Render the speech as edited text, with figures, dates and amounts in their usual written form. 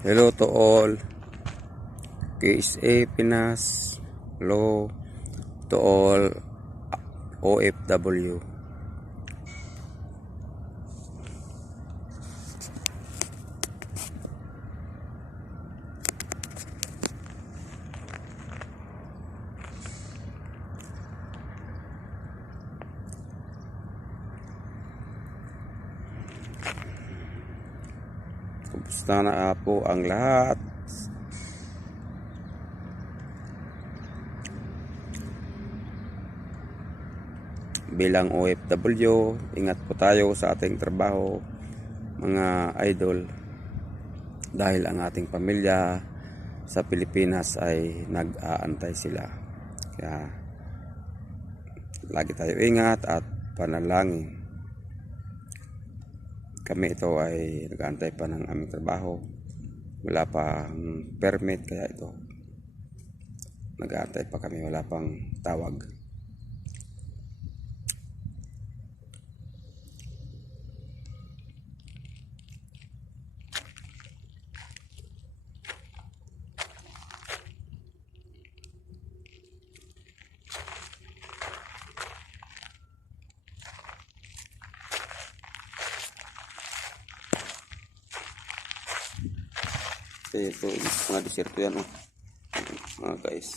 Hello to all. KSA Pinas. Hello to all OFW. Kumusta na po ang lahat? Bilang OFW, ingat po tayo sa ating trabaho, mga idol. Dahil ang ating pamilya sa Pilipinas ay nag-aantay sila. Kaya lagi tayo ingat at panalangin. Kami ito ay nag-aantay pa ng aming trabaho. Wala pang permit, kaya ito nag-aantay pa kami, wala pang tawag. Ito mga desierto yan, oh, mga guys.